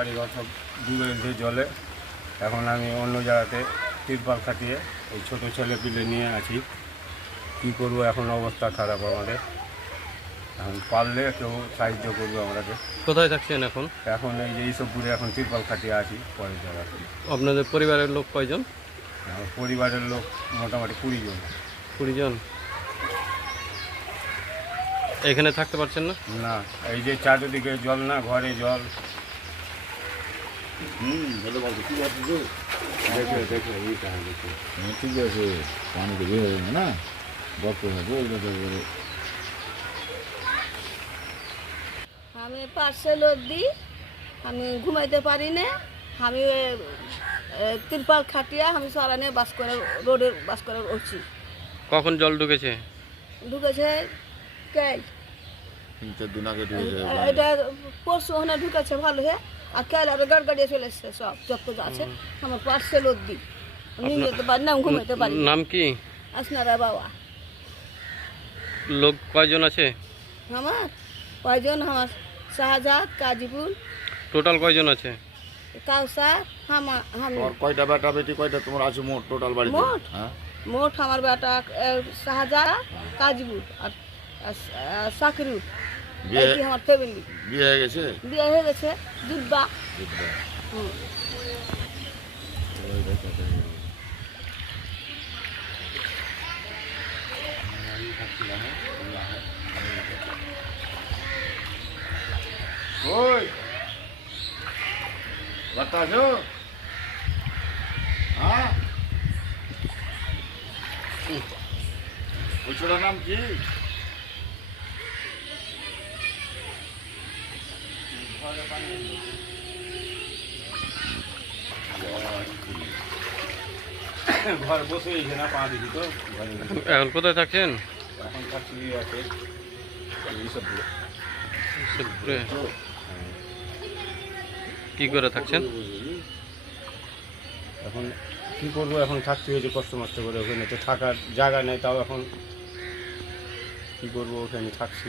বাড়িঘর সব ডুবে গেছে জলে। এখন আমি অন্য জায়গাতে তিরপাল খাটিয়ে এই ছোটো ছেলে পিলে নিয়ে আছি। কি করব এখন অবস্থা খারাপ আমাদের। এখন পারলে কেউ সাহায্য করবে আমাকে কোথায় থাকছেন এখন? এখন এই যে এইসবপুরে এখন তিরপাল খাটিয়ে আছি পরের জায়গাতে। আপনাদের পরিবারের লোক কয়জন? পরিবারের লোক মোটামুটি কুড়ি জন। কুড়ি জন। এখানে থাকতে পারছেন না? না এই যে চারিদিকে জল না ঘরে জল। হুম ভালো ভালো ঠিক আছে দেখে দেখে এই দেখে হ্যাঁ, ঠিক আছে পানি তো বের হবে না? গল্প হবে ওইটা এবারে আমি পার্সেল দিই আমি ঘুমাইতে পারি না। আমি তিরপাল খাটিয়া আমি সরানে বাস করে রোডে বাস করে উঠছি। কখন জল ঢুকেছে? ঢুকেছে কাল। তিন চার দিন আগে ঢুকেছে। এটা পরশু ওখানে ঢুকেছে ভালো হে। আর কাল আর গড়গড়িয়ে চলে এসছে সব যত আছে আমার পার্সেল দিই আমি যেতে পারি না ঘুমাইতে পারি না। নাম কি? আসনারা বাবা। লোক কয়জন আছে? আমার কয়জন? আমার শাহজাদ কাজীপুর টোটাল কয়জন আছে? কাউসার হামা আমি তোমার কয়টা বেটা বেটি কয়টা তোমার আছে মোট টোটাল বাড়িতে? মোট? হ্যাঁ। মোট আমার বেটা শাহজাদ কাজীপুর আর সাকরুর বিয়ে এই আমার ফ্যামিলি বিয়ে হয়ে গেছে? বিয়ে হয়ে গেছে দুব্বা হুম। ওই বাতা হ্যাঁ? ওই ছোটার নাম কি? ঘর বসে না পা দেখি তো? এখন কোথায় থাকছেন এখন থাকছি আছে কি করে থাকছেন? এখন কী করব এখন থাকতে হয়েছে কষ্ট মষ্ট করে ওখানে তো থাকার জায়গা নেই তাও এখন কী করব ওখানে থাকছি।